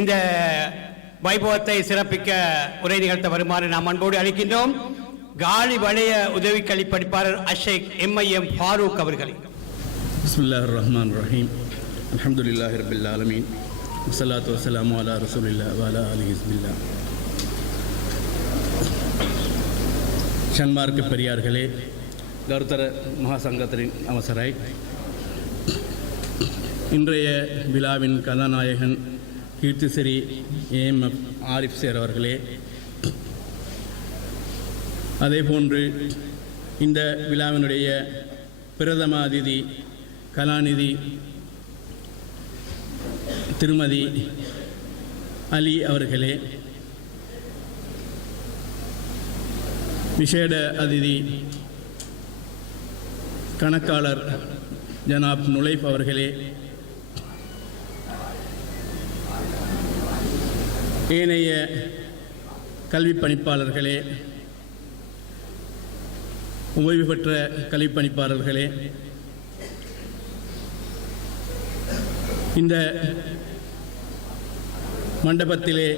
இந்த வைபவத்தை சிறப்பிக்க உரை நிகழ்த்த வருமாறு நாம் அன்போடு அழைக்கின்றோம். காலி வளைய உதவி கல்விப்படிப்பாளர் அஷேக் எம்ஐஎம் ஃபாரூக் அவர்களை. பிஸ்மில்லாஹிர் ரஹ்மானிர் ரஹீம். அல்ஹம்துலில்லாஹி ரப்பில் ஆலமீன். வஸ்ஸலாத்து வஸ்ஸலாமு அலா ரசூலில்லாஹ் வ அலா ஆலிஹி வஸல்லம். சன்மார்க்க பெரியார்களே, கருத்தர மகாசங்கத்தின் அவசராய் இன்றைய விழாவின் கதாநாயகன் கீர்த்திஸ்ரீ ஏஎம்எஃப் ஆரிஃப் சேர் அவர்களே, அதேபோன்று இந்த விழாவினுடைய பிரதம அதிதி கலாநிதி திருமதி அலி அவர்களே, விசேட அதிதி கணக்காளர் ஜனாப் நுலைஃப் அவர்களே, ஏனைய கல்வி பணிப்பாளர்களே, ஓய்வு பெற்ற கல்வி பணிப்பாளர்களே, இந்த மண்டபத்திலே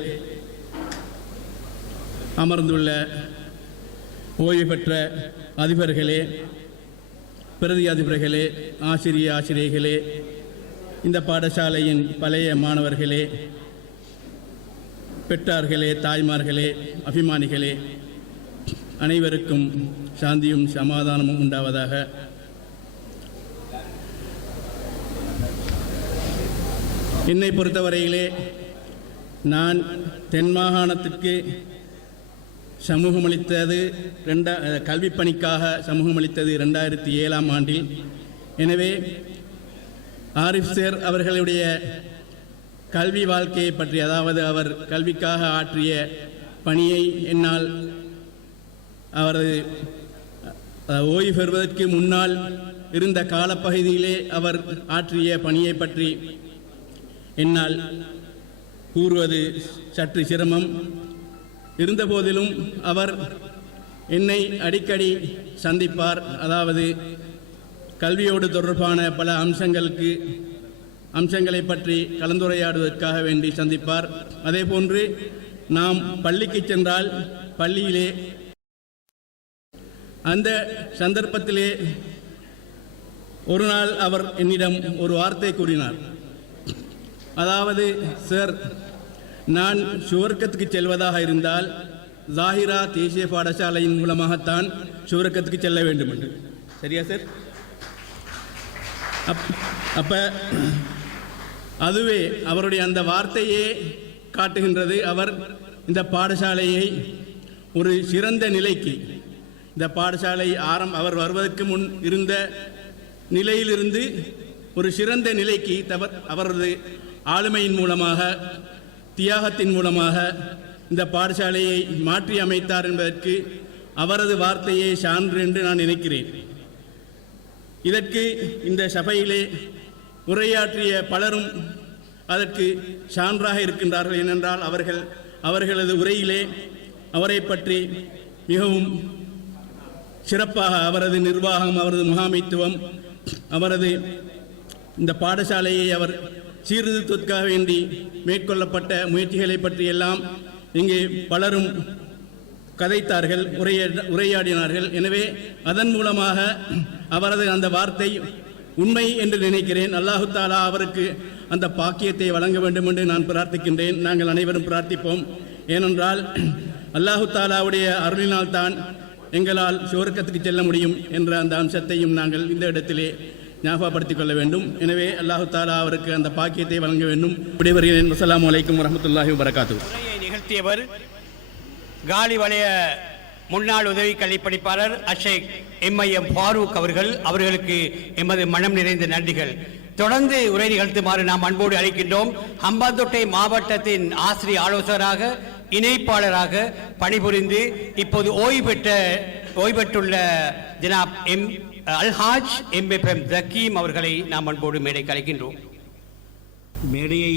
அமர்ந்துள்ள ஓய்வு பெற்ற அதிபர்களே, பிரதி அதிபர்களே, ஆசிரியர்களே, இந்த பாடசாலையின் பழைய மாணவர்களே, பெற்றார்களே, தாய்மார்களே, அபிமானிகளே, அனைவருக்கும் சாந்தியும் சமாதானமும் உண்டாவதாக. என்னை பொறுத்தவரையிலே நான் தென் மாகாணத்திற்கு சமூகமளித்தது கல்வி பணிக்காக சமூகமளித்தது 2007ஆம் ஆண்டில். எனவே ஆரிஃப் சேர் அவர்களுடைய கல்வி வாழ்க்கையை பற்றி, அதாவது அவர் கல்விக்காக ஆற்றிய பணியை என்னால் அவரது ஓய்வு பெறுவதற்கு முன்னால் இருந்த காலப்பகுதியிலே அவர் ஆற்றிய பணியை பற்றி என்னால் கூறுவது சற்று சிரமம். இருந்தபோதிலும் அவர் என்னை அடிக்கடி சந்திப்பார். அதாவது கல்வியோடு தொடர்பான பல அம்சங்களை பற்றி கலந்துரையாடுவதற்காக வேண்டி சந்திப்பார். அதேபோன்று நாம் பள்ளிக்கு சென்றால் பள்ளியிலே அந்த சந்தர்ப்பத்திலே ஒரு நாள் அவர் என்னிடம் ஒரு வார்த்தை கூறினார். அதாவது, சார், நான் சுவர்க்கத்துக்கு செல்வதாக இருந்தால் ஜாகிரா தேசிய பாடசாலையின் மூலமாகத்தான் சுவர்க்கத்துக்கு செல்ல வேண்டும் என்று. சரியா சார்? அப்ப அதுவே அவருடைய அந்த வார்த்தையே காட்டுகின்றது. அவர் இந்த பாடசாலையை ஒரு சிறந்த நிலைக்கு, இந்த பாடசாலை அவர் வருவதற்கு முன் இருந்த நிலையிலிருந்து ஒரு சிறந்த நிலைக்கு அவரது ஆளுமையின் மூலமாக, தியாகத்தின் மூலமாக இந்த பாடசாலையை மாற்றி அமைத்தார் என்பதற்கு அவரது வார்த்தையே சான்று என்று நான் நினைக்கிறேன். இதற்கு இந்த சபையிலே உரையாற்றிய பலரும் அதற்கு சான்றாக இருக்கின்றார்கள். ஏனென்றால் அவர்களது உரையிலே அவரை பற்றி மிகவும் சிறப்பாக அவரது நிர்வாகம், அவரது முகாமைத்துவம், அவரது இந்த பாடசாலையை அவர் சீர்திருத்தத்திற்காக வேண்டி மேற்கொள்ளப்பட்ட முயற்சிகளை பற்றியெல்லாம் இங்கே பலரும் கதைத்தார்கள், உரையாடினார்கள். எனவே அதன் மூலமாக அவரது அந்த வார்த்தை உண்மை என்று நினைக்கிறேன். அல்லாஹு தாலா அவருக்கு அந்த பாக்கியத்தை வழங்க வேண்டும் என்று நான் பிரார்த்திக்கின்றேன். நாங்கள் அனைவரும் பிரார்த்திப்போம். ஏனென்றால் அல்லாஹு தாலாவுடைய அருளினால்தான் எங்களால் சுவர்க்கத்துக்கு செல்ல முடியும் என்ற அந்த அம்சத்தையும் நாங்கள் இந்த இடத்திலே ஞாபகப்படுத்திக் கொள்ள வேண்டும். எனவே அல்லாஹு தாலா அவருக்கு அந்த பாக்கியத்தை வழங்க வேண்டும். விடைபெறுகிறேன். அஸ்ஸலாமு அலைக்கும் வரஹ்மத்துல்லாஹி வபரகாத்துஹு. நிகழ்த்தியவர் காலி வளைய முன்னாள் உதவி கல்வி படிப்பாளர் அஷேக் எம்ஐஎம் ஃபாரூக் அவர்களுக்கு எமது மனம் நிறைந்த நன்றிகள். தொடர்ந்து உரை நிகழ்த்துமாறு நாம் அன்போடு அழைக்கின்றோம். ஹம்பாந்தோட்டை மாவட்டத்தின் ஆசிரியர் ஆலோசகராக, இணைப்பாளராக பணிபுரிந்து இப்போது ஓய்வு பெற்றுள்ள ஜனாப் அல்ஹாஜ் எம்எஃப்எம் ஜக்கீம் அவர்களை நாம் அன்போடு மேடைக்கு அழைக்கின்றோம். மேடையை